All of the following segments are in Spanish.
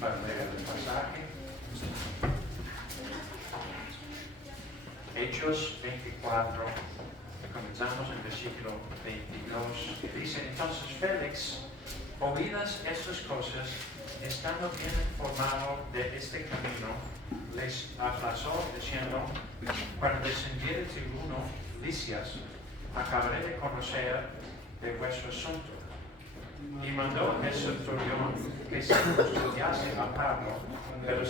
para leer el pasaje. Hechos 24, comenzamos en versículo 22, que dice: entonces Félix, oídas estas cosas, estando bien informado de este camino, les aplazó diciendo: cuando descendiere el tribuno Licias, acabaré de conocer de vuestro asunto. Y mandó el centurión que se custodiase a Pablo, pero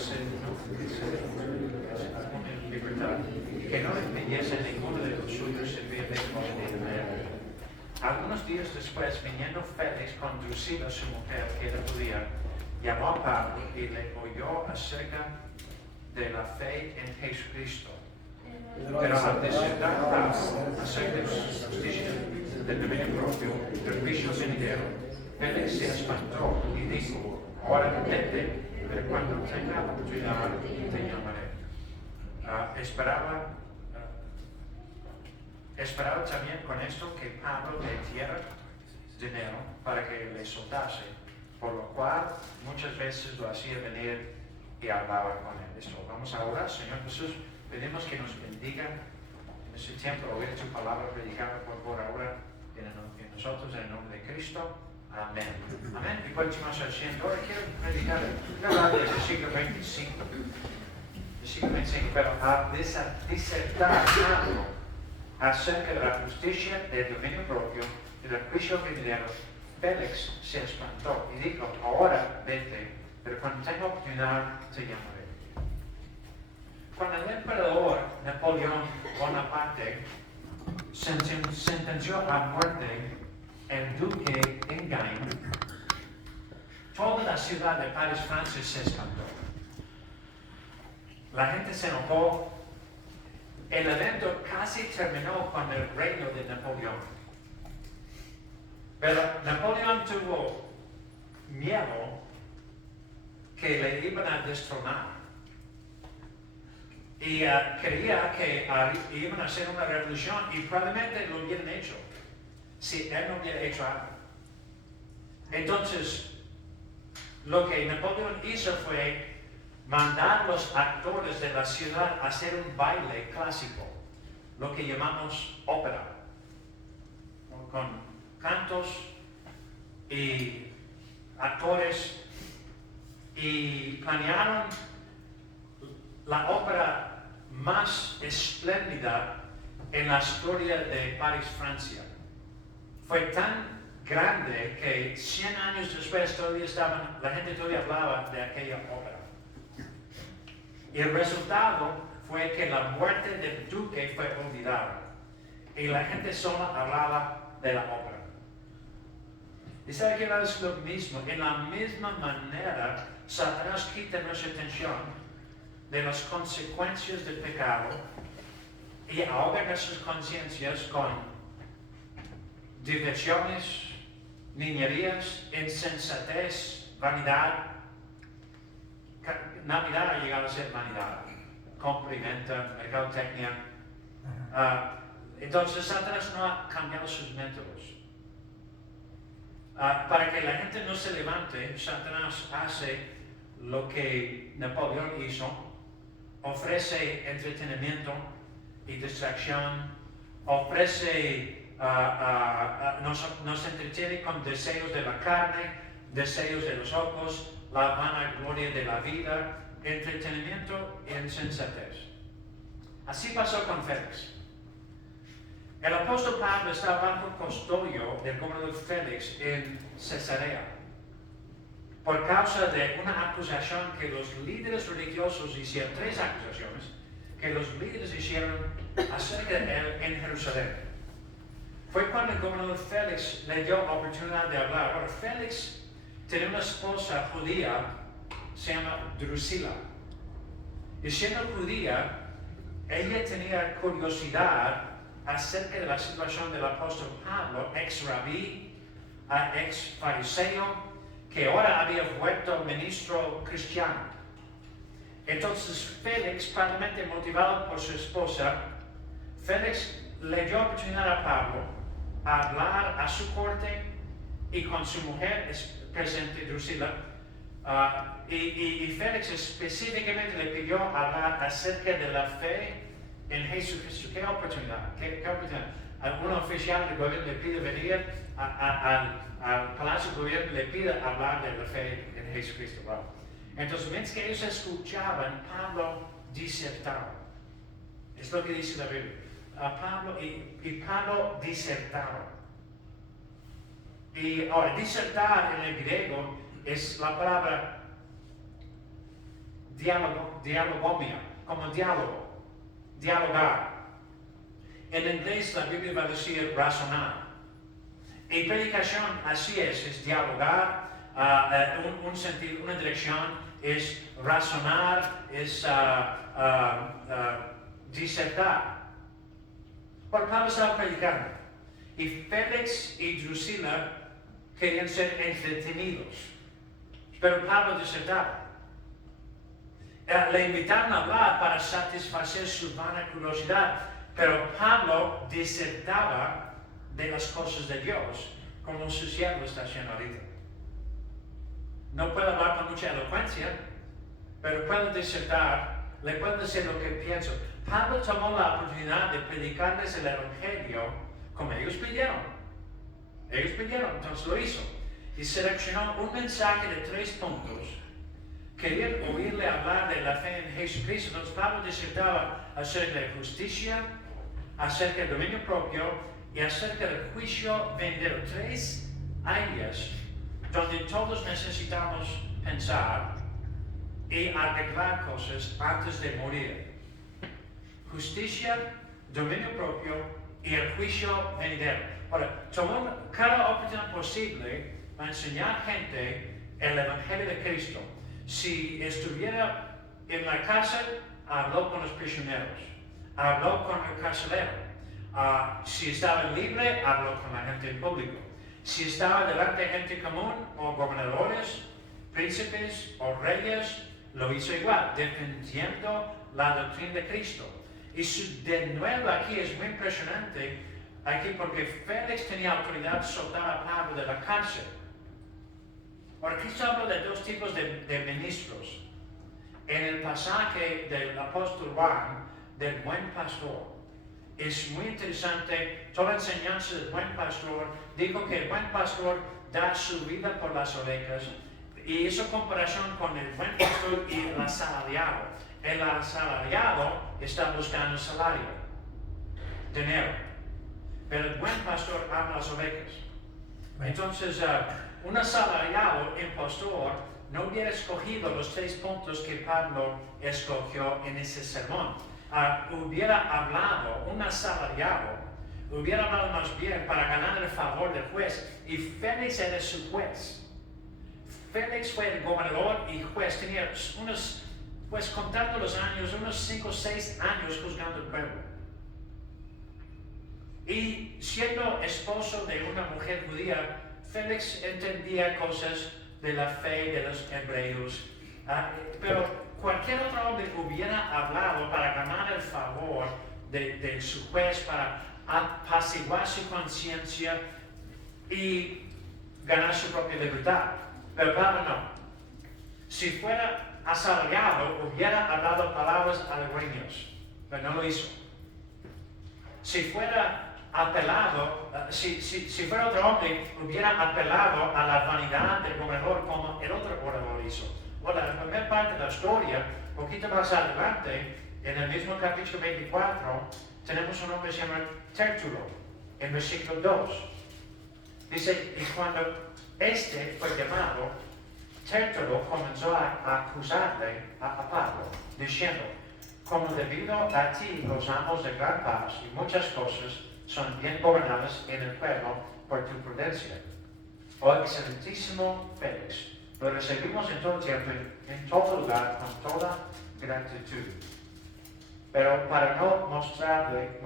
que no le pidiese ninguno de los suyos servirle con dinero. Algunos días después, viniendo Félix con Drusila, su mujer, que era judía, llamó a Pablo y le oyó acerca de la fe en Jesucristo. Pero al disertar Pablo acerca de la justicia del dominio propio, del juicio venidero, Félix se espantó y dijo: ahora vete, pero cuando tenga oportunidad te llamaré. Esperaba también con esto que Pablo le diera dinero para que le soltase, por lo cual muchas veces lo hacía venir y hablaba con él. Esto, vamos a orar. Señor Jesús, pedimos que nos bendiga en este tiempo, oír tu palabra predicada por ahora en nosotros, en el nombre de Cristo. Amén. Amén. Y continuamos haciendo. Ahora quiero predicar el versículo 25. Versículo 25, pero a disertar Pablo acerca de la justicia del dominio propio y del juicio venidero, Félix se espantó y dijo: ahora vete, pero cuando tenga oportunidad te llamaré. Cuando el emperador Napoleón Bonaparte sentenció a muerte el duque Enghien, toda la ciudad de París, Francia, se espantó. La gente se enojó. El evento casi terminó con el reino de Napoleón. Pero Napoleón tuvo miedo que le iban a destronar. Y creía que iban a hacer una revolución y probablemente lo hubieran hecho si él no hubiera hecho algo. Entonces, lo que Napoleón hizo fue mandar a los actores de la ciudad a hacer un baile clásico, lo que llamamos ópera, con cantos y actores, y planearon la ópera más espléndida en la historia de París, Francia. Fue tan grande que 100 años después la gente todavía hablaba de aquella ópera. Y el resultado fue que la muerte del duque fue olvidada y la gente solo hablaba de la ópera. Y sabe que es lo mismo, en la misma manera Satanás quita nuestra atención de las consecuencias del pecado y ahoga nuestras conciencias con diversiones, niñerías, insensatez, vanidad. Navidad ha llegado a ser vanidad, compra y venta, mercadotecnia. Entonces Satanás no ha cambiado sus métodos. Para que la gente no se levante, Satanás hace lo que Napoleón hizo: ofrece entretenimiento y distracción, nos entretiene con deseos de la carne, deseos de los ojos, la vanagloria de la vida, entretenimiento e insensatez. Así pasó con Félix. El apóstol Pablo estaba bajo custodio del gobernador Félix en Cesarea por causa de una acusación que los líderes religiosos hicieron, 3 acusaciones que los líderes hicieron acerca de él en Jerusalén. Fue cuando el gobernador Félix le dio oportunidad de hablar. Ahora, Félix tenía una esposa judía, se llama Drusila. Y siendo judía, ella tenía curiosidad acerca de la situación del apóstol Pablo, ex rabí, ex fariseo, que ahora había vuelto ministro cristiano. Entonces Félix, probablemente motivado por su esposa, Félix le dio oportunidad a Pablo a hablar a su corte y con su mujer presente, Drusila, Y Félix específicamente le pidió hablar acerca de la fe en Jesucristo. ¿Qué oportunidad? ¿Qué oportunidad? Algún oficial del gobierno le pide venir al Palacio del Gobierno, le pide hablar de la fe en Jesucristo. Wow. Entonces, mientras que ellos escuchaban, Pablo disertaba. Es lo que dice la Biblia. Pablo disertaba. Y ahora, disertar en el griego es la palabra dialogomia, como diálogo, dialogar. En inglés la Biblia va a decir razonar. Y predicación así es dialogar, un sentido, una dirección, es razonar, es disertar. Porque Pablo estaba predicando. Y Félix y Drusila querían ser entretenidos. Pero Pablo disertaba. Le invitaron a hablar para satisfacer su vana curiosidad. Pero Pablo disertaba de las cosas de Dios, como su siervo está haciendo ahorita. No puedo hablar con mucha elocuencia, pero puedo disertar, le puedo decir lo que pienso. Pablo tomó la oportunidad de predicarles el Evangelio como ellos pidieron. Entonces lo hizo. Y seleccionó un mensaje de 3 puntos. Querían oírle hablar de la fe en Jesucristo. Entonces Pablo disertaba acerca de justicia, acerca del dominio propio y acerca del juicio venidero. 3 áreas donde todos necesitamos pensar y arreglar cosas antes de morir. Justicia, dominio propio y el juicio venidero. Ahora, tomó cada oportunidad posible a enseñar gente el Evangelio de Cristo. Si estuviera en la cárcel, habló con los prisioneros, habló con el carcelero. Si estaba libre, habló con la gente en público. Si estaba delante de gente común, o gobernadores, príncipes o reyes, lo hizo igual, defendiendo la doctrina de Cristo. Y su denuedo aquí es muy impresionante, aquí porque Félix tenía autoridad de soltar a Pablo de la cárcel. Ahora, aquí se habla de 2 tipos de ministros. En el pasaje del apóstol Juan, del buen pastor, es muy interesante, toda la enseñanza del buen pastor, dijo que el buen pastor da su vida por las ovejas, y hizo comparación con el buen pastor y el asalariado. El asalariado está buscando salario, dinero, pero el buen pastor ama las ovejas. Entonces, un asalariado impostor no hubiera escogido los 3 puntos que Pablo escogió en ese sermón. Hubiera hablado, un asalariado, hubiera hablado más bien para ganar el favor del juez, y Félix era su juez. Félix fue el gobernador y juez, tenía unos, pues contando los años, unos 5 o 6 años juzgando el pueblo. Y siendo esposo de una mujer judía, Félix entendía cosas de la fe de los hebreos, pero cualquier otro hombre hubiera hablado para ganar el favor de su juez, para apaciguar su conciencia y ganar su propia libertad. Pero Pablo no. Si fuera asalariado, hubiera hablado palabras halagüeñas, pero no lo hizo. Si fuera apelado, si fuera otro hombre, hubiera apelado a la vanidad del gobernador como el otro gobernador hizo. Ahora, la primera parte de la historia, poquito más adelante, en el mismo capítulo 24, tenemos un hombre que se llama Tértulo, en versículo 2. Dice, y cuando este fue llamado, Tértulo comenzó a acusarle a Pablo, diciendo, como debido a ti gozamos de gran paz y muchas cosas son bien gobernadas en el pueblo por tu prudencia. Oh excelentísimo Félix, lo recibimos en todo tiempo, en todo lugar, con toda gratitud. Pero para no molestarte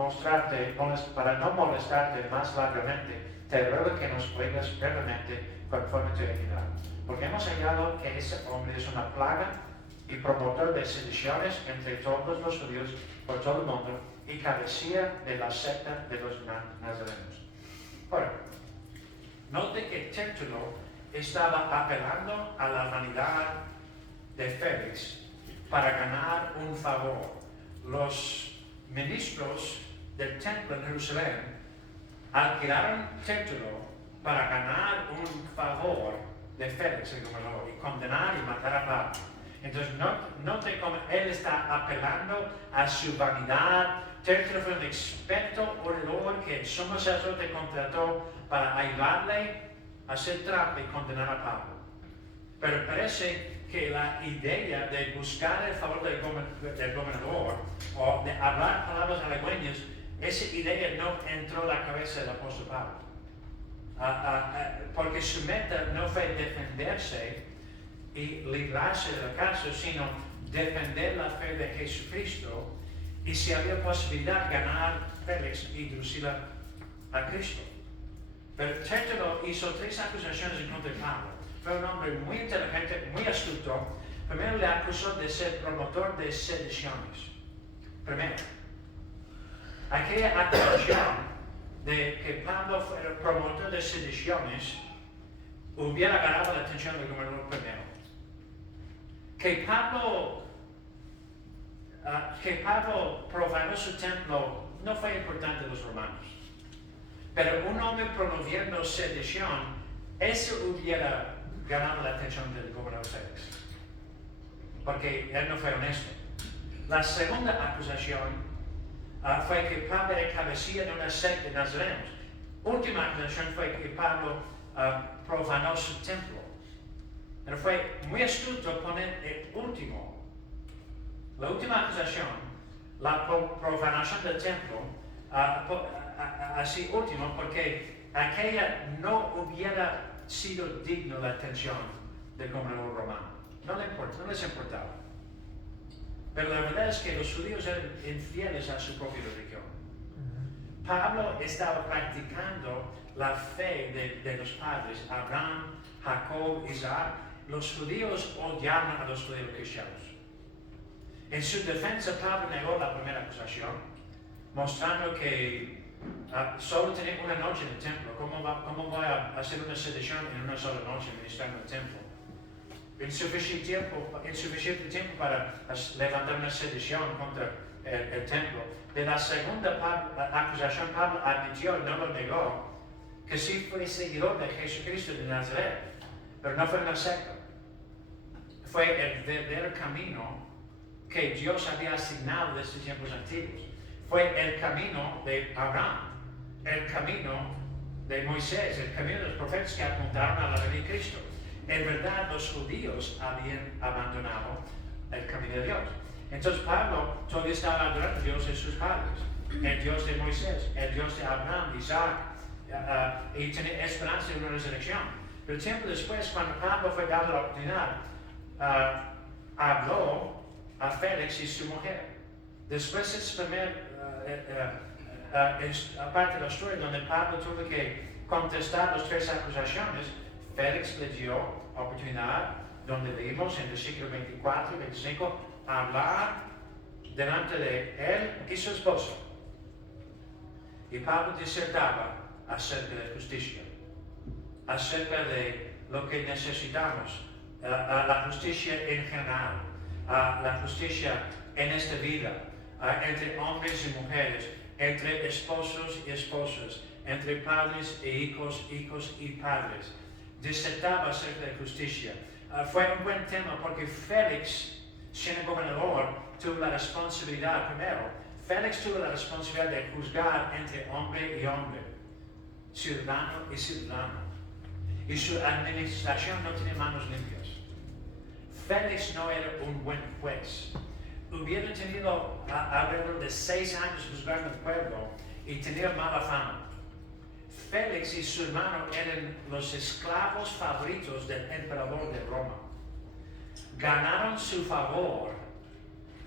más largamente, te ruego que nos oigas brevemente conforme tu equidad. Porque hemos hallado que ese hombre es una plaga y promotor de sediciones entre todos los judíos por todo el mundo, y cabecilla de la secta de los nazarenos. Ahora, note que Tértulo estaba apelando a la vanidad de Félix para ganar un favor. Los ministros del templo en Jerusalén alquilaron Tértulo para ganar un favor de Félix, el gobernador, y condenar y matar a Pablo. Entonces, note cómo él está apelando a su vanidad. Tértulo fue un experto orador que el sumo sacerdote contrató para ayudarle a hacer trampa y condenar a Pablo. Pero parece que la idea de buscar el favor del gobernador o de hablar palabras halagüeñas, esa idea no entró en la cabeza del apóstol Pablo. Porque su meta no fue defenderse y librarse del caso, sino defender la fe de Jesucristo y si había posibilidad ganar Félix y introducir a Cristo. Pero Tértulo hizo 3 acusaciones en contra de Pablo. Fue un hombre muy inteligente, muy astuto. Primero le acusó de ser promotor de sediciones. Primero, aquella acusación de que Pablo fuera promotor de sediciones hubiera ganado la atención del gobernador primero. Que Pablo profanó su templo no fue importante a los romanos. Pero un hombre promoviendo sedición, eso hubiera ganado la atención del gobernador Félix. Porque él no fue honesto. La segunda acusación fue que Pablo era cabecilla de una secta de nazarenos. Última acusación fue que Pablo profanó su templo. Pero fue muy astuto poner el último. La última acusación, la profanación del templo, así último, porque aquella no hubiera sido digno de la atención del gobernador romano. No les importaba. Pero la verdad es que los judíos eran infieles a su propia religión. Pablo estaba practicando la fe de los padres, Abraham, Jacob, Isaac. Los judíos odiaban a los judíos cristianos. En su defensa, Pablo negó la primera acusación, mostrando que solo tenía una noche en el templo. ¿Cómo voy a hacer una sedición en una sola noche ministrando en el templo? Insuficiente tiempo para levantar una sedición contra el templo. De la segunda acusación, Pablo admitió, no lo negó, que sí fue seguidor de Jesucristo de Nazaret, pero no fue una secta. Fue el verdadero camino que Dios había asignado desde tiempos antiguos. Fue el camino de Abraham, el camino de Moisés, el camino de los profetas que apuntaron a la venida de Cristo. En verdad, los judíos habían abandonado el camino de Dios. Entonces Pablo todavía estaba adorando a Dios de sus padres, el Dios de Moisés, el Dios de Abraham, Isaac, y tenía esperanza de una resurrección. Pero tiempo después, cuando Pablo fue dado la oportunidad, habló a Félix y su mujer. Después es primera parte de la historia donde Pablo tuvo que contestar las 3 acusaciones. Félix le dio oportunidad, donde leímos en el versículo 24 y 25, hablar delante de él y su esposo. Y Pablo disertaba acerca de justicia, acerca de lo que necesitamos, la justicia en general, la justicia en esta vida, entre hombres y mujeres, entre esposos y esposas, entre padres e hijos, hijos y padres. Disertaba acerca de justicia. Fue un buen tema porque Félix, siendo gobernador, tuvo la responsabilidad primero. Félix tuvo la responsabilidad de juzgar entre hombre y hombre, ciudadano y ciudadano. Y su administración no tenía manos limpias. Félix no era un buen juez. Hubiera tenido alrededor de 6 años juzgando al pueblo y tenía mala fama. Félix y su hermano eran los esclavos favoritos del emperador de Roma. Ganaron su favor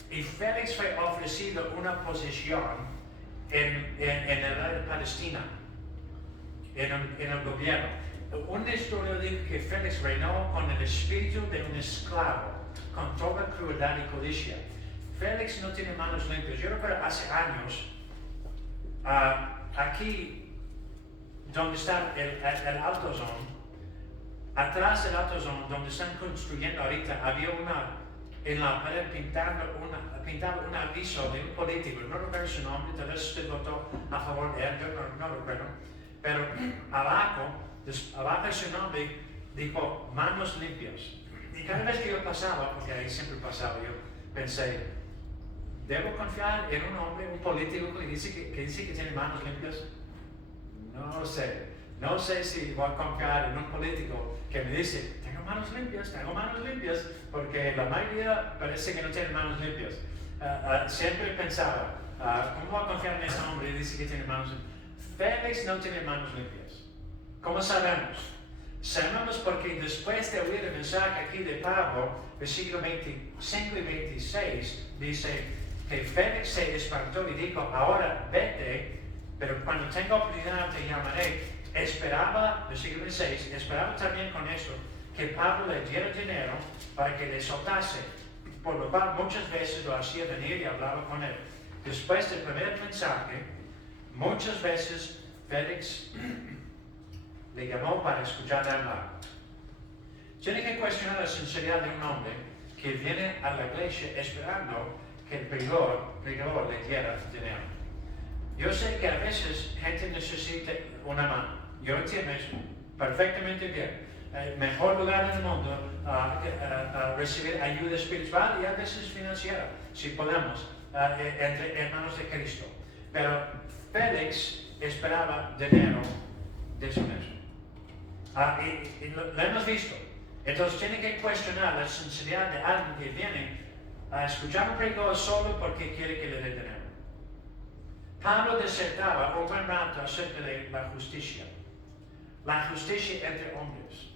y Félix fue ofrecido una posición en el área de Palestina, en el gobierno. Una historia dice que Félix reinó con el espíritu de un esclavo, con toda crueldad y codicia. Félix no tiene manos limpias. Yo recuerdo hace años, aquí donde está el AutoZone, atrás del Alto Zone, donde están construyendo ahorita, había en la pared pintado un aviso de un político, no recuerdo su nombre, tal vez usted votó a favor de él, yo no recuerdo, pero abajo de su nombre dijo manos limpias. Y cada vez que yo pasaba, porque ahí siempre pasaba, yo pensé, ¿debo confiar en un hombre, un político que dice que tiene manos limpias? No sé si voy a confiar en un político que me dice, tengo manos limpias, porque la mayoría parece que no tiene manos limpias. Siempre pensaba, ¿cómo voy a confiar en ese hombre que dice que tiene manos limpias? Félix no tiene manos limpias. ¿Cómo sabemos? Sabemos porque después de oír el mensaje aquí de Pablo, versículo 25 y 26, dice que Félix se espantó y dijo, ahora vete, pero cuando tenga oportunidad te llamaré. Esperaba, versículo 26, esperaba también con esto que Pablo le diera dinero para que le soltase, por lo cual muchas veces lo hacía venir y hablaba con él. Después del primer mensaje, muchas veces Félix le llamó para escucharle hablar. Tiene que cuestionar la sinceridad de un hombre que viene a la iglesia esperando que el predicador le diera dinero. Yo sé que a veces gente necesita una mano. Yo entiendo eso perfectamente bien. El mejor lugar en el mundo recibir ayuda espiritual y a veces financiera, si podemos, entre hermanos de Cristo. Pero Félix esperaba dinero de su mesmo. Y lo hemos visto. Entonces tiene que cuestionar la sinceridad de alguien que viene a escuchar un predicador solo porque quiere que le dé dinero. Pablo disertaba un buen rato acerca de la justicia entre hombres,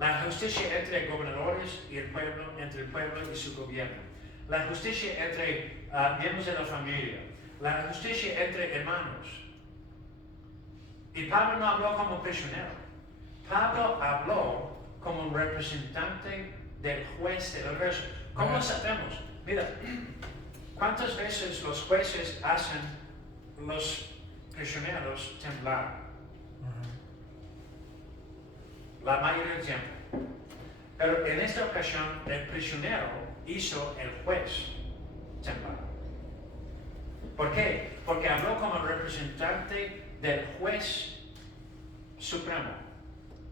la justicia entre gobernadores y el pueblo, entre el pueblo y su gobierno, la justicia entre miembros de la familia, la justicia entre hermanos. Y Pablo no habló como prisionero, Pablo habló como un representante del juez del universo. ¿Cómo lo sabemos? Mira, ¿cuántas veces los jueces hacen los prisioneros temblar? La mayoría del tiempo. Pero en esta ocasión, el prisionero hizo el juez temblar. ¿Por qué? Porque habló como representante del juez supremo,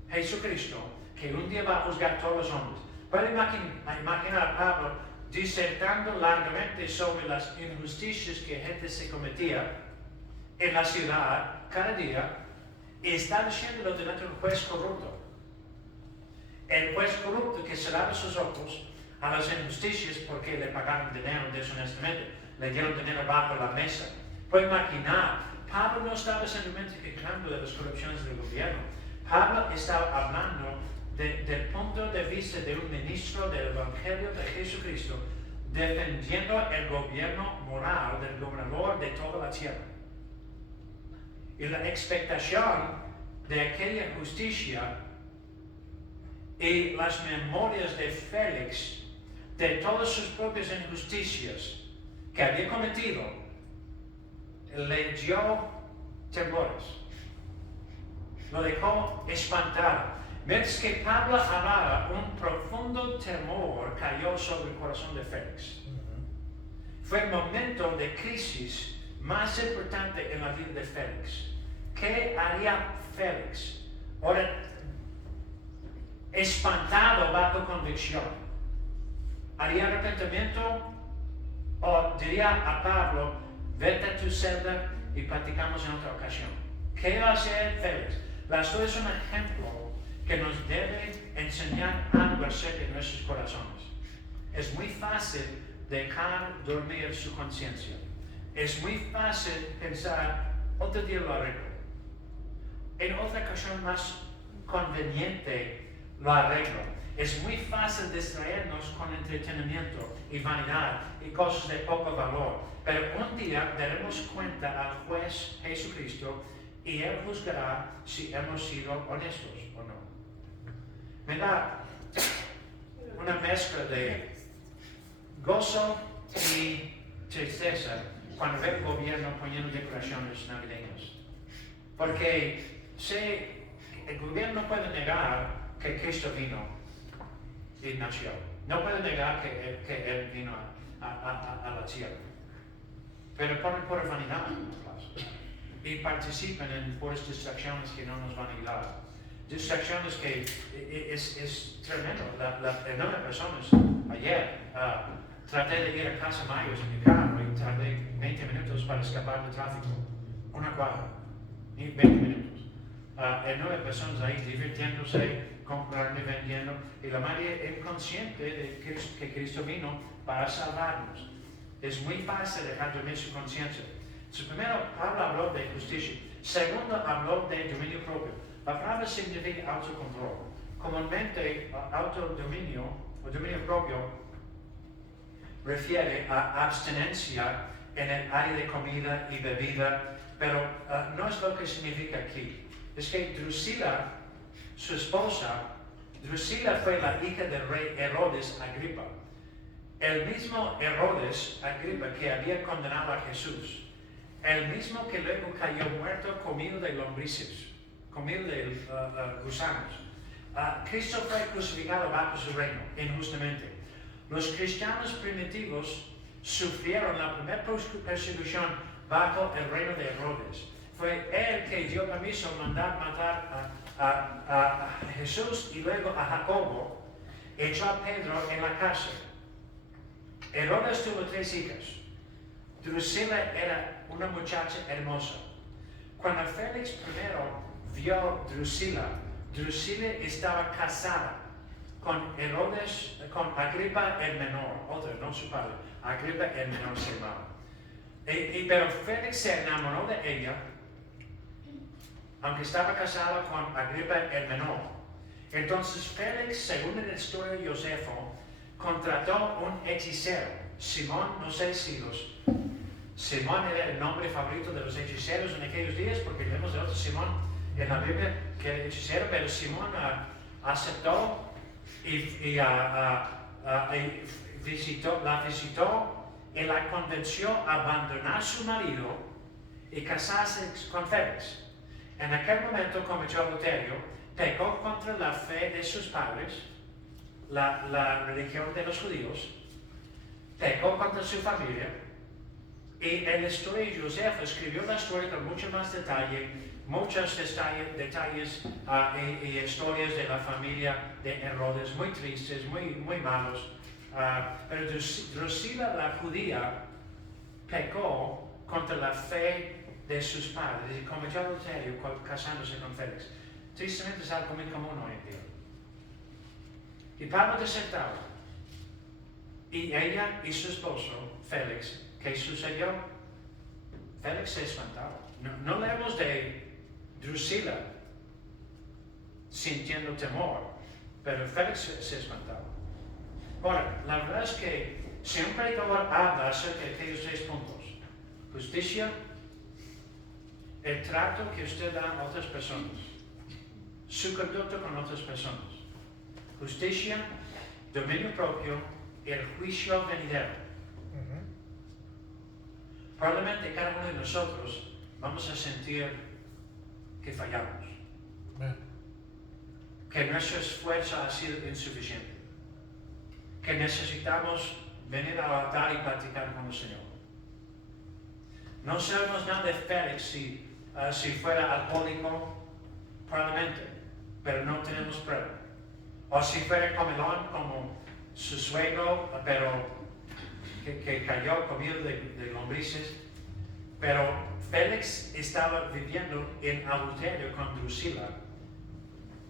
Jesucristo, que un día va a juzgar a todos los hombres. Puede imaginar a Pablo disertando largamente sobre las injusticias que gente se cometía en la ciudad cada día y está diciéndolo delante de un juez corrupto. El juez corrupto que cerraba sus ojos a las injusticias porque le pagaron dinero deshonestamente, le dieron dinero bajo la mesa. Puede imaginar, Pablo no estaba simplemente quejando de las corrupciones del gobierno. Pablo estaba hablando del punto de vista de un ministro del Evangelio de Jesucristo, defendiendo el gobierno moral del gobernador de toda la tierra. Y la expectación de aquella justicia y las memorias de Félix de todas sus propias injusticias que había cometido le dio temores, lo dejó espantado. Mientras que Pablo hablaba, un profundo temor cayó sobre el corazón de Félix. Fue el momento de crisis más importante en la vida de Félix. ¿Qué haría Félix? Ahora, espantado bajo convicción, ¿haría arrepentimiento o diría a Pablo, vete a tu celda y platicamos en otra ocasión? ¿Qué va a hacer Félix? La historia es un ejemplo que nos debe enseñar algo acerca de nuestros corazones. Es muy fácil dejar dormir su conciencia. Es muy fácil pensar, otro día lo arreglo. En otra ocasión más conveniente lo arreglo. Es muy fácil distraernos con entretenimiento y vanidad y cosas de poco valor. Pero un día daremos cuenta al juez Jesucristo y Él juzgará si hemos sido honestos o no. Me da una mezcla de gozo y tristeza cuando ve el gobierno poniendo decoraciones navideñas. Porque el gobierno puede negar que Cristo vino y nació. No pueden negar que Él vino a la tierra. Pero por vanidad, y participan en puras distracciones que no nos van a ayudar. Distracciones que es tremendo. Enorme personas. Ayer traté de ir a casa Mayos en mi carro y tardé 20 minutos para escapar del tráfico. Una cuadra. 20 minutos. Enorme personas ahí divirtiéndose, comprando y vendiendo. Y la mayoría inconsciente de que Cristo vino para salvarnos. Es muy fácil dejar dormir su conciencia. Primero, Pablo habló de justicia. Segundo, habló de dominio propio. La palabra significa autocontrol. Comúnmente, autodominio o dominio propio refiere a abstinencia en el área de comida y bebida, pero no es lo que significa aquí. Es que Drusila, su esposa, Drusila fue la hija del rey Herodes Agripa. El mismo Herodes Agripa que había condenado a Jesús. El mismo que luego cayó muerto comido de lombrices, comido de gusanos. Cristo fue crucificado bajo su reino, injustamente. Los cristianos primitivos sufrieron la primera persecución bajo el reino de Herodes. Fue él que dio permiso a mandar matar a Jesús y luego a Jacobo, echó a Pedro en la cárcel. Herodes tuvo 3 hijas. Drusila era una muchacha hermosa. Cuando Félix I vio Drusila estaba casada con Agripa el menor, otro, no su padre. Agripa el menor se llamaba. Pero Félix se enamoró de ella, aunque estaba casada con Agripa el menor. Entonces Félix, según la historia de Josefo, contrató un hechicero, Simón, no sé si Simón era el nombre favorito de los hechiceros en aquellos días, porque leemos de otro Simón en la Biblia que era hechicero, pero Simón aceptó y la visitó y la convenció a abandonar su marido y casarse con Félix. En aquel momento cometió adulterio, pecó contra la fe de sus padres, la religión de los judíos, pecó contra su familia. Y en la historia de Josefo escribió la historia con mucho más detalle, muchos detalles y historias de la familia de Herodes, muy tristes, muy malos. Pero Drusila, la judía, pecó contra la fe de sus padres y cometió adulterio casándose con Félix. Tristemente es algo muy común hoy en día. Y Pablo desertaba. Y ella y su esposo, Félix, ¿qué sucedió? Félix se espantaba. No leemos de Drusila sintiendo temor, pero Félix se espantaba. Ahora, la verdad es que si un predicador habla acerca de aquellos 3 puntos, justicia, el trato que usted da a otras personas, su conducta con otras personas, justicia, dominio propio, el juicio venidero. Probablemente cada uno de nosotros vamos a sentir que fallamos, que nuestro esfuerzo ha sido insuficiente, que necesitamos venir al altar y platicar con el Señor. No sabemos nada de Félix si fuera alcohólico, probablemente, pero no tenemos prueba. O si fuera comilón como su suegro, pero que cayó comido de lombrices. Pero Félix estaba viviendo en adulterio con Drusila.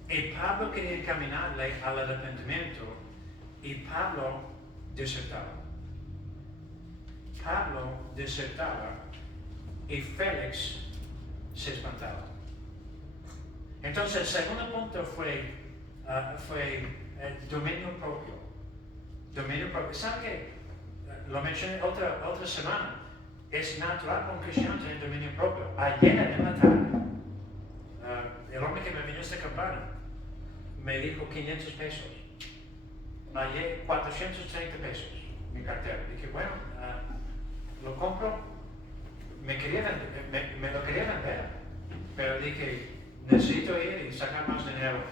Y Pablo quería encaminarle al arrepentimiento y Pablo desertaba. Y Félix se espantaba. Entonces el segundo punto fue dominio propio. Dominio propio. ¿Saben qué? Lo mencioné otra semana. Es natural con cristianos tener dominio propio. Ayer en la tarde, el hombre que me vino a esta campana me dijo 500 pesos. Ayer 430 pesos mi cartera. Dije, bueno, lo compro. Me lo quería vender, pero dije, necesito ir y sacar más dinero.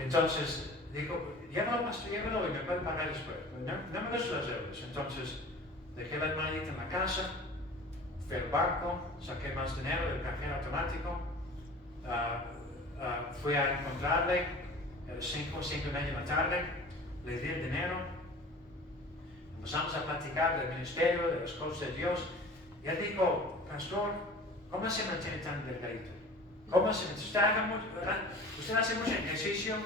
Entonces, digo, llévalo, pastor, llévalo y me puede pagar después. No me des las euros. Entonces, dejé la hermanita en la casa, fui al banco, saqué más dinero del cajero automático, fui a encontrarle a las 5:30 de la tarde, le di el dinero, empezamos a platicar del ministerio, de las cosas de Dios, y él dijo, pastor, ¿cómo se mantiene tan delgadito? ¿Cómo se mantiene? ¿Usted hace mucho ejercicio?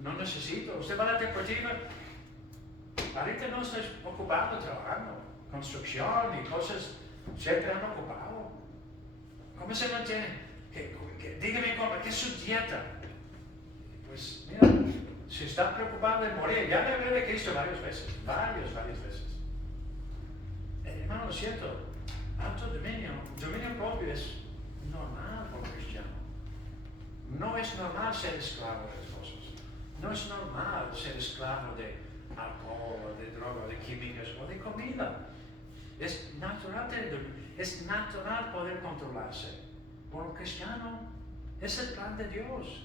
No necesito. ¿Usted va a la deportiva? Ahorita no estoy ocupado trabajando. Construcción y cosas siempre han ocupado. ¿Cómo se mantiene? Dígame, ¿qué es su dieta? Pues mira, si está preocupado de morir, ya le hablé de Cristo varias veces. Hermano, lo siento. Dominio propio es normal por un cristiano. No es normal ser esclavo de las cosas. No es normal ser esclavo de alcohol, de droga, de químicos o de comida. Es natural poder controlarse. Por un cristiano es el plan de Dios.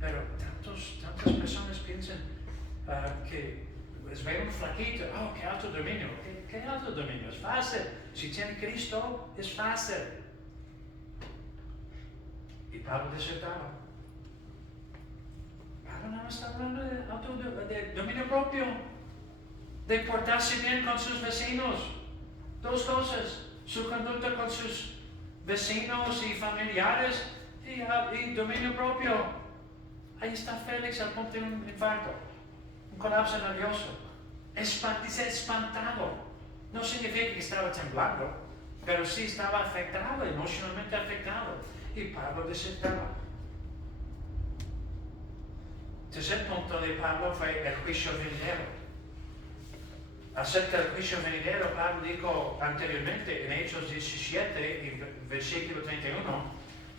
Pero tantas personas piensan que les veo un flaquito, qué alto dominio. ¿Qué alto dominio? Es fácil. Si tiene Cristo, es fácil. Y Pablo desertaba. Pablo no está hablando de dominio propio, de portarse bien con sus vecinos. Dos cosas, su conducta con sus vecinos y familiares y dominio propio. Ahí está Félix al punto de un infarto, un colapso nervioso. Dice espantado. No significa que estaba temblando, pero sí estaba afectado, emocionalmente afectado. Y Pablo desertaba. Tercer punto de Pablo fue el juicio venidero. Acerca del juicio venidero, Pablo dijo anteriormente en Hechos 17, y versículo 31,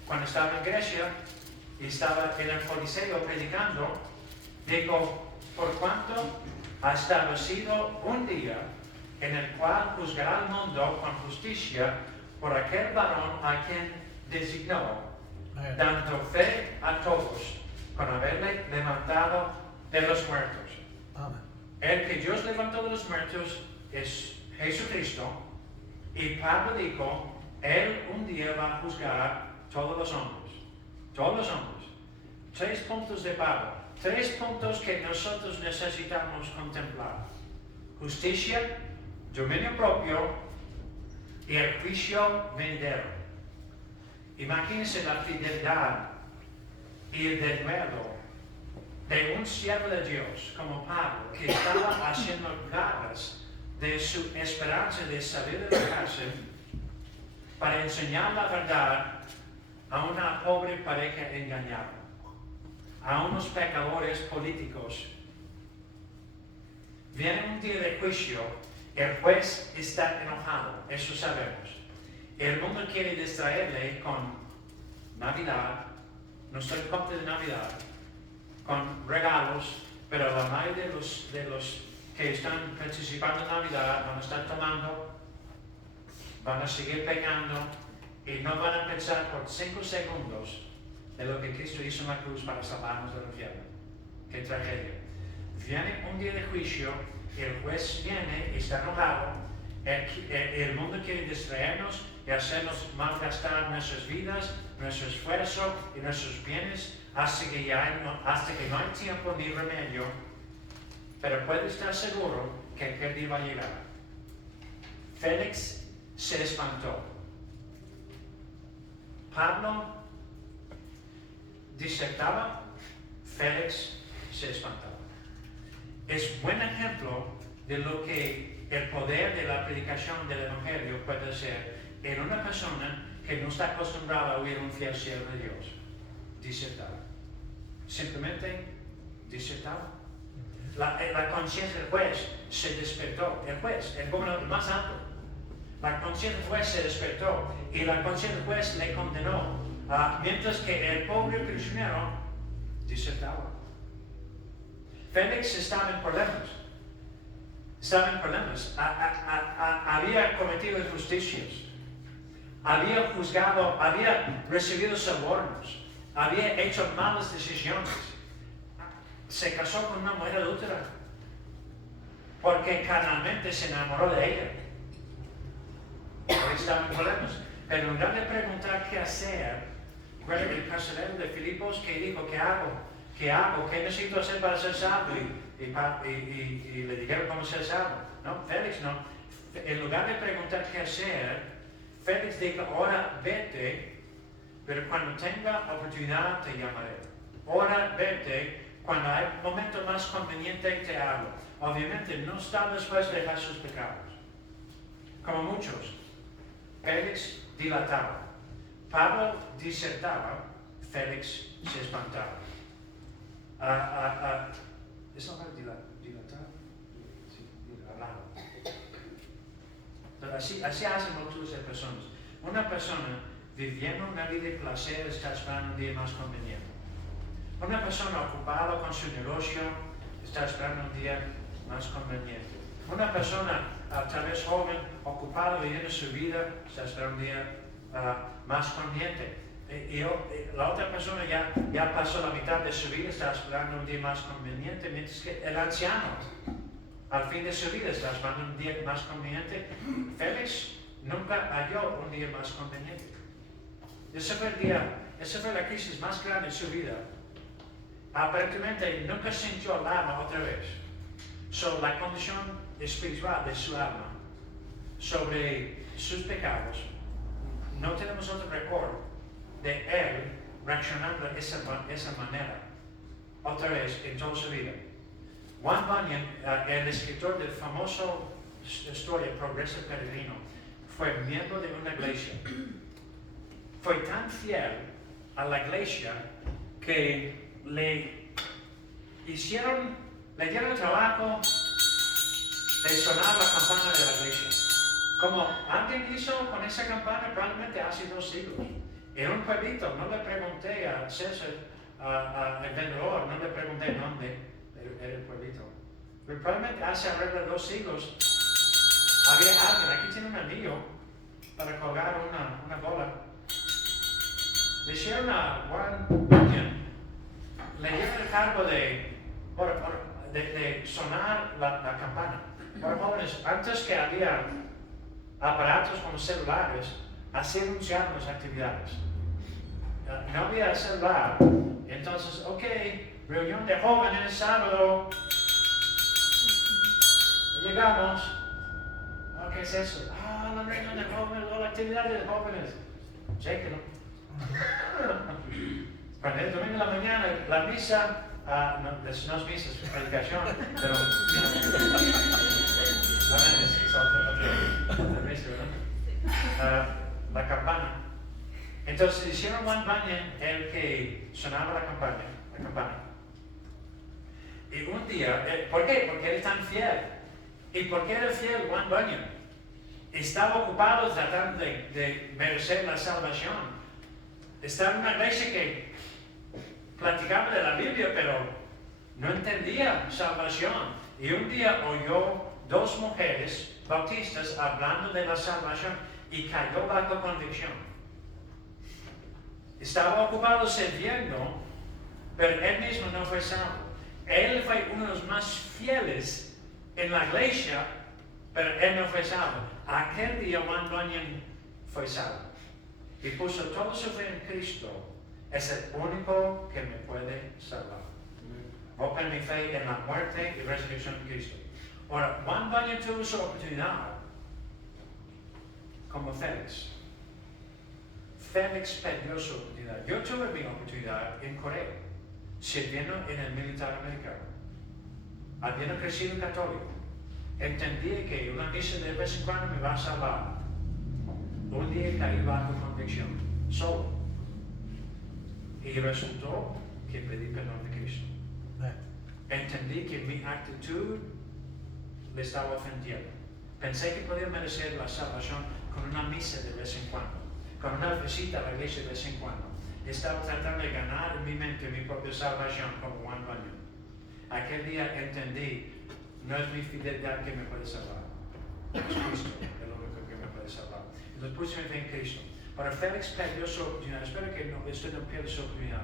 cuando estaba en Grecia y estaba en el Coliseo predicando, dijo, por cuanto ha establecido un día en el cual juzgará al mundo con justicia por aquel varón a quien designó, dando fe a todos con haberle levantado de los muertos. Amén. El que Dios levantó de los muertos es Jesucristo, y Pablo dijo, Él un día va a juzgar a todos los hombres. Todos los hombres. 3 puntos de Pablo. 3 puntos que nosotros necesitamos contemplar. Justicia, dominio propio y el juicio venidero. Imagínense la fidelidad y el denuedo de un siervo de Dios como Pablo, que estaba haciendo garras de su esperanza de salir de la cárcel para enseñar la verdad a una pobre pareja engañada, a unos pecadores políticos. Viene un día de juicio, el juez está enojado, eso sabemos. El mundo quiere distraerle con Navidad, nuestro corte de Navidad, con regalos, pero la mayoría de los que están participando en Navidad van a estar tomando, van a seguir pecando y no van a pensar por 5 segundos de lo que Cristo hizo en la cruz para salvarnos del infierno. ¡Qué tragedia! Viene un día de juicio, el juez viene y está enojado, el mundo quiere distraernos y hacernos malgastar nuestras vidas, nuestro esfuerzo y nuestros bienes hasta que no hay tiempo ni remedio, pero puede estar seguro que aquel día va a llegar. Félix se espantó. Pablo disertaba, Félix se espantaba. Es buen ejemplo de lo que el poder de la predicación del Evangelio puede ser en una persona que no está acostumbrada a oír un fiel siervo de Dios. Disertaba. Simplemente disertaba. La conciencia del juez se despertó. El juez, el gobernador más alto. La conciencia del juez se despertó y la conciencia del juez le condenó. Mientras que el pobre prisionero disertaba. Félix estaba en problemas. Había cometido injusticias. Había juzgado, había recibido sobornos. había hecho malas decisiones. Se casó con una mujer adúltera porque carnalmente se enamoró de ella. Ahí estaban problemas. Pero en lugar de preguntar qué hacer, recuerda el carcelero de Filipos que dijo, ¿qué hago? ¿Qué hago? ¿Qué necesito hacer para ser salvo? Y le dijeron cómo ser salvo. No, Félix no. En lugar de preguntar qué hacer, Félix dijo, ahora vete, pero cuando tenga oportunidad te llamaré. Ahora vete, cuando hay momento más conveniente te hablo. Obviamente no está después de dejar sus pecados. Como muchos, Félix dilataba. Pablo disertaba, Félix se espantaba. ¿Es la palabra dilatar? Sí, hablaba. Entonces, así hacen multitud de personas. Una persona viviendo una vida de placer está esperando un día más conveniente. Una persona ocupada con su negocio está esperando un día más conveniente. Una persona, tal vez joven, ocupada viviendo su vida, está esperando un día más conveniente. La otra persona ya pasó la mitad de su vida, está esperando un día más conveniente, mientras que el anciano, al fin de su vida, está esperando un día más conveniente. Félix nunca halló un día más conveniente. Esa fue la crisis más grande de su vida. Aparentemente nunca sintió el alma otra vez. Sobre la condición espiritual de su alma, sobre sus pecados, no tenemos otro recuerdo de él reaccionando de esa manera otra vez en toda su vida. Juan Bunyan, el escritor del famoso historia Progreso Peregrino, fue miembro de una iglesia. Fue tan fiel a la iglesia que le dieron el trabajo de sonar la campana de la iglesia. Como alguien hizo con esa campana probablemente hace 2 siglos. En un pueblito, no le pregunté a César, al vendedor, no le pregunté dónde era el pueblito. Pero probablemente hace alrededor de 2 siglos había alguien, aquí tiene un anillo para colgar una bola. Le hicieron a Juan Bunyan, le dieron el cargo de sonar la campana. Para jóvenes, antes que había aparatos como celulares, así anunciaron las actividades. No había celular, entonces, ok, reunión de jóvenes, sábado, llegamos. ¿Qué es eso? La reunión de jóvenes, la actividad de jóvenes. Chéquenlo. Cuando el domingo en la mañana, la misa, no es misa, es predicación, pero la campana. Entonces hicieron Juan Bunyan el que sonaba la campana. Y un día, ¿por qué? Porque él es tan fiel. ¿Y por qué era fiel Juan Bunyan? Estaba ocupado tratando de merecer la salvación. Estaba en una iglesia que platicaba de la Biblia, pero no entendía salvación. Y un día oyó 2 mujeres bautistas hablando de la salvación y cayó bajo convicción. Estaba ocupado sirviendo, pero él mismo no fue salvo. Él fue uno de los más fieles en la iglesia, pero él no fue salvo. Aquel día Juan Bunyan fue salvo y puso todo su fe en Cristo. Es el único que me puede salvar. Voy a mi fe en la muerte y resurrección de Cristo. Ahora, Juan Bunyan tuvo su oportunidad como Félix. Félix perdió su oportunidad. Yo tuve mi oportunidad en Corea, sirviendo en el militar americano. Habiendo crecido católico, entendí que una misa de vez en cuando me va a salvar. Un día caí bajo convicción, solo. Y resultó que pedí perdón de Cristo. Entendí que mi actitud le estaba ofendiendo. Pensé que podía merecer la salvación con una misa de vez en cuando, con una visita a la iglesia de vez en cuando. Estaba tratando de ganar en mi mente mi propia salvación como Juan Bunyan. Aquel día entendí, no es mi fidelidad que me puede salvar, es Cristo el único que me puede salvar. Entonces puse mi fe en Cristo. Pero Félix perdió su oportunidad. Espero que usted no pierda su oportunidad.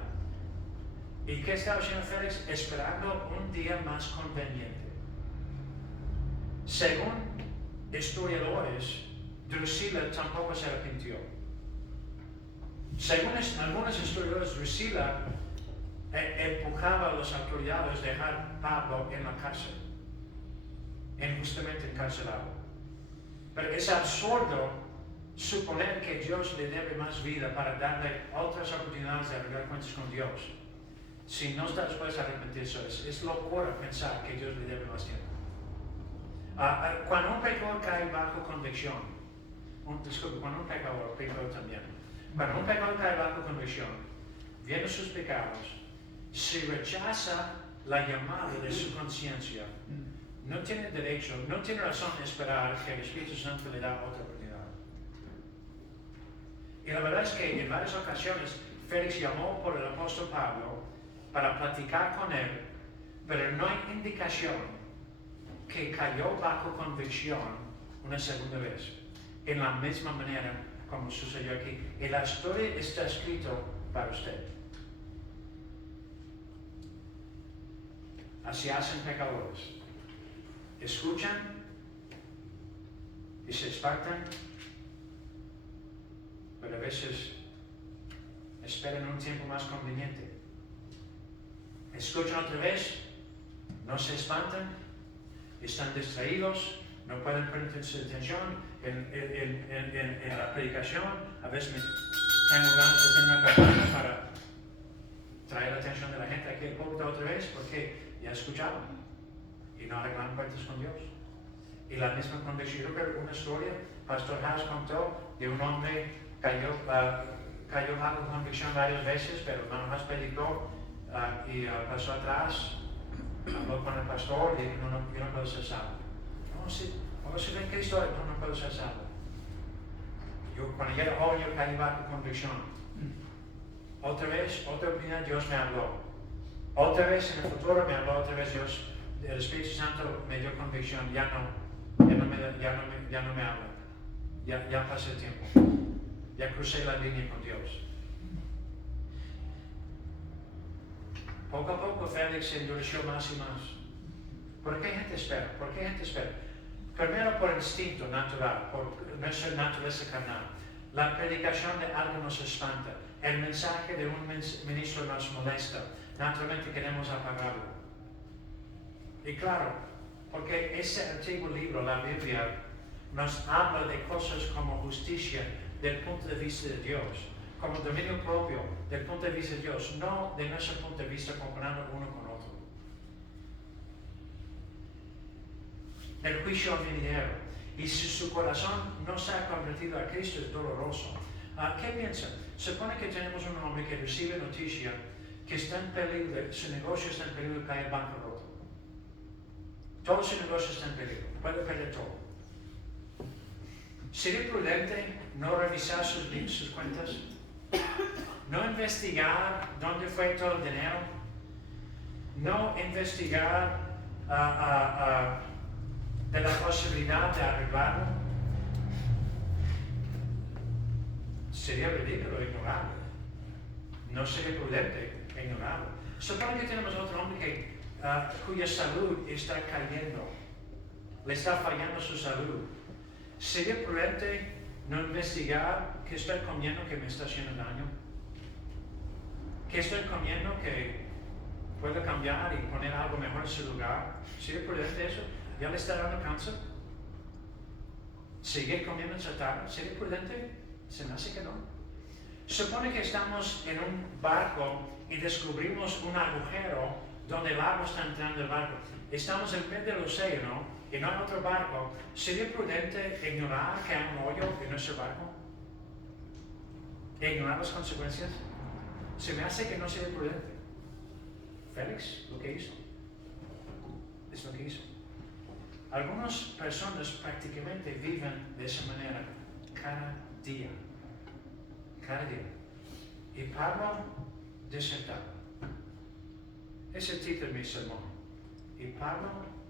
¿Y qué estaba haciendo Félix? Esperando un día más conveniente. Según historiadores, Drusila tampoco se arrepintió. Según algunos historiadores, Drusila empujaba a las autoridades a dejar a Pablo en la cárcel, injustamente encarcelado. Pero es absurdo suponer que Dios le debe más vida para darle otras oportunidades de arreglar cuentas con Dios. Si no está dispuesto a arrepentirse, es locura pensar que Dios le debe más tiempo. Cuando un pecador cae bajo convicción, cuando un pecador cae bajo convicción, viendo sus pecados, si rechaza la llamada de su conciencia, no tiene derecho, no tiene razón de esperar que el Espíritu Santo le da otra oportunidad. Y la verdad es que en varias ocasiones Félix llamó por el apóstol Pablo para platicar con él, pero no hay indicación que cayó bajo convicción una segunda vez, en la misma manera como sucedió aquí. Y la historia está escrita para usted. Así hacen pecadores. Escuchan y se espantan, pero a veces esperan un tiempo más conveniente. Escuchan otra vez, no se espantan, están distraídos, no pueden poner su atención en la predicación. A veces tengo ganas de tener una campana para traer la atención de la gente aquí al púlpito otra vez, porque ya escucharon y no arreglan cuentas con Dios. Y la misma convicción. Yo creo que una historia, Pastor Haas contó de un hombre cayó bajo convicción varias veces, pero hermano Haas predicó y pasó atrás, habló con el pastor y dijo, yo no puedo ser salvo. No, sí, vamos a ver qué historia, no puedo ser salvo. Cuando yo era joven, yo caí bajo convicción. Otra vez, otra oportunidad, Dios me habló. Otra vez en el futuro me habló, otra vez Dios, el Espíritu Santo me dio convicción, ya no me habla. Ya pasé el tiempo. Ya crucé la línea con Dios. Poco a poco Félix se endureció más y más. ¿Por qué gente espera? Primero por instinto natural, por nuestra naturaleza carnal. La predicación de algo nos espanta. El mensaje de un ministro nos molesta. Naturalmente queremos apagarlo. Y claro, porque ese antiguo libro, la Biblia, nos habla de cosas como justicia del punto de vista de Dios, como dominio propio del punto de vista de Dios, no de nuestro punto de vista comparando uno con otro. El juicio venidero. Y si su corazón no se ha convertido a Cristo, es doloroso. ¿Qué piensan? Supone que tenemos un hombre que recibe noticia que está en peligro, su negocio está en peligro de caer bancarrota. Todo su negocio está en peligro, puede perder todo. ¿Sería prudente no revisar sus cuentas? ¿No investigar dónde fue todo el dinero? ¿No investigar de la posibilidad de arreglarlo? Sería ridículo ignorarlo. No sería prudente ignorarlo. Supone que tenemos otro hombre cuya salud está cayendo, le está fallando su salud. ¿Sería prudente no investigar qué estoy comiendo que me está haciendo daño? ¿Qué estoy comiendo que puedo cambiar y poner algo mejor en su lugar? ¿Sería prudente eso? ¿Ya le está dando cáncer? ¿Sigue comiendo chatarra? ¿Sería prudente? Se me hace que no. Supone que estamos en un barco y descubrimos un agujero donde el agua está entrando el barco. Estamos en medio del océano y no hay otro barco. ¿Sería prudente ignorar que hay un hoyo en nuestro barco? ¿Ignorar las consecuencias? Se me hace que no sería prudente. Félix, lo que hizo, es lo que hizo. Algunas personas prácticamente viven de esa manera cada día. Cada día. Y Pablo desertaba. Es el título de mi sermón. Y Pablo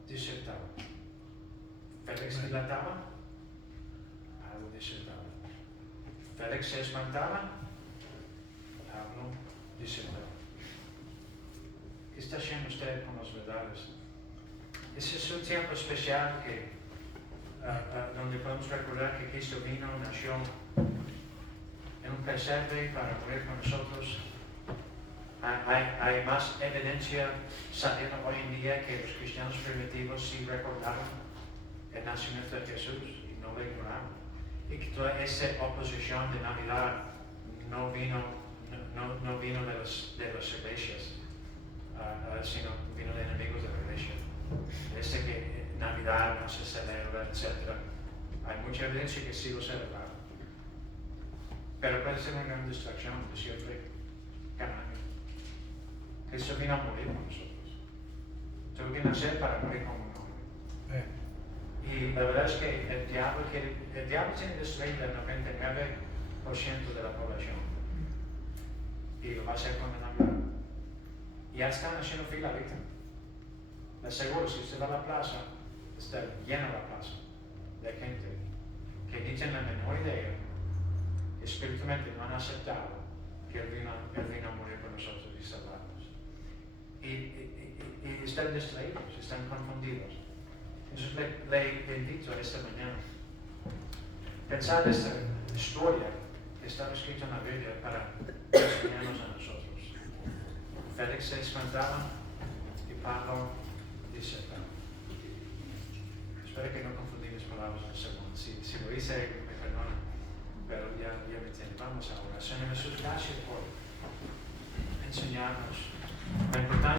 desertaba. Félix dilataba. Pablo desertaba. Félix se espantaba. Pablo dice, ¿qué está haciendo usted con las verdades? Ese es un tiempo especial donde podemos recordar que Cristo vino, nació en un pesebre para morir con nosotros. Hay más evidencia saliendo hoy en día que los cristianos primitivos sí recordaron el nacimiento de Jesús y no lo ignoraron. Y que toda esa oposición de Navidad no vino de las iglesias, sino vino de enemigos de la iglesia. Desde que Navidad no se celebra, etc. Hay mucha evidencia que sí lo celebraron. Pero puede ser una gran distracción de siempre cada año. Cristo vino a morir con nosotros. Tuvo que nacer para morir como un hombre. Y la verdad es que el diablo tiene destruir el 99% de la población. Y lo va a hacer con la Navidad. Ya están haciendo fila ahorita. Les aseguro, si usted va a la plaza, está llena la plaza de gente que ni tienen la menor idea, espiritualmente no han aceptado que Él vino a morir por nosotros y salvarnos. Y están distraídos, están confundidos. Entonces le invito esta mañana a pensar esta historia que está escrita en la Biblia para enseñarnos a nosotros. Félix se espantaba y Pablo dice, espero que no confundí mis palabras en el sermón. Si lo hice, me perdona, pero ya me entiendo. Vamos ahora. Señor Jesús, gracias por enseñarnos la importancia